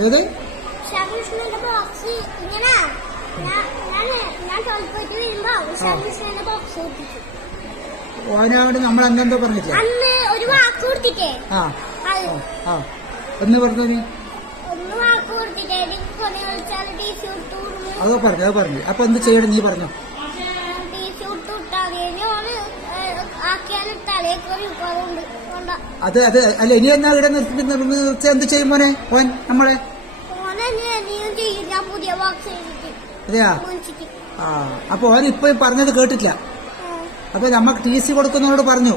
ഏത് ഓനോട് നമ്മൾ അന്നെന്തോ പറഞ്ഞില്ലേ ഒരു വാക്ക് കൊടുത്തിട്ടേ എന്ന് പറഞ്ഞു അതോ പറഞ്ഞു അപ്പൊ എന്ത് ചെയ്യണം നീ പറഞ്ഞു അത് അല്ല ഇനി എന്നാ ഇവിടെ നിർത്തി എന്ത് ചെയ്യും മോനെ ഓൻ നമ്മളെ അതെയാ അപ്പൊ ഓൻ ഇപ്പൊ പറഞ്ഞത് കേട്ടില്ല അപ്പൊ നമ്മക്ക് ടി സി കൊടുക്കുന്നവരോട് പറഞ്ഞു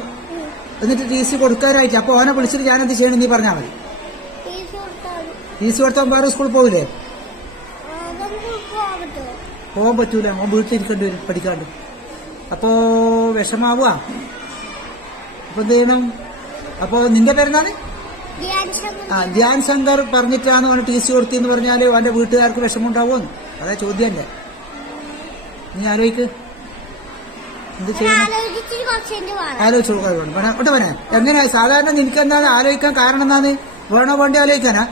എന്നിട്ട് ടി സി കൊടുക്കാനായിട്ട് അപ്പൊ ഓനെ വിളിച്ചിട്ട് ഞാൻ എന്ത് ചെയ്യണം നീ പറഞ്ഞാൽ മതി ടി സി കൊടുത്താൽ വേറെ സ്കൂളിൽ പോവില്ലേ പോകാൻ പറ്റൂല ഓൻ വീട്ടിലിരിക്കേണ്ടി വരും പഠിക്കാണ്ട് അപ്പോ വിഷമാവുക അപ്പൊ എന്ത് ചെയ്യണം അപ്പൊ നിന്റെ പേരെന്താണ് ധ്യാൻ ശങ്കർ പറഞ്ഞിട്ടാണ് അവന് ടി സി കൊടുത്തെന്ന് പറഞ്ഞാല് അവന്റെ വീട്ടുകാർക്ക് വിഷമമുണ്ടാവുമെന്ന് അതാ ചോദ്യം അല്ലേ നീ ആലോചിക്ക് എന്ത് ചെയ്യണം ആലോചിച്ചു കൊടുക്കാൻ എങ്ങനെയാ സാധാരണ നിനക്ക് എന്താണ് ആലോചിക്കാൻ കാരണം എന്താണ് വേണോ വേണ്ടി ആലോചിക്കാനാ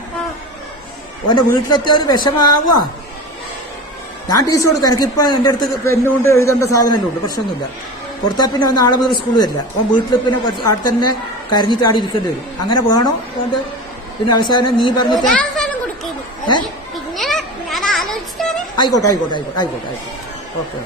അവന്റെ വീട്ടിലെത്തിയ ഒരു വിഷമാവുക ഞാൻ ടി സി കൊടുക്കാം എനിക്കിപ്പോ എന്റെ അടുത്ത് പെണ്ണുകൊണ്ട് എഴുതേണ്ട സാധനമല്ലേ ഉണ്ട് പ്രശ്നമൊന്നുമില്ല കൊടുത്താൽ പിന്നെ ഒന്ന് ആളെ മുതൽ സ്കൂളിൽ വരില്ല അപ്പം വീട്ടിൽ പിന്നെ അവിടെ തന്നെ കരഞ്ഞിട്ട് ആടി ഇരിക്കേണ്ടി വരും അങ്ങനെ വേണോ അതുകൊണ്ട് പിന്നെ അവസാനം നീ പറഞ്ഞിട്ട് ആയിക്കോട്ടെ ഓക്കെ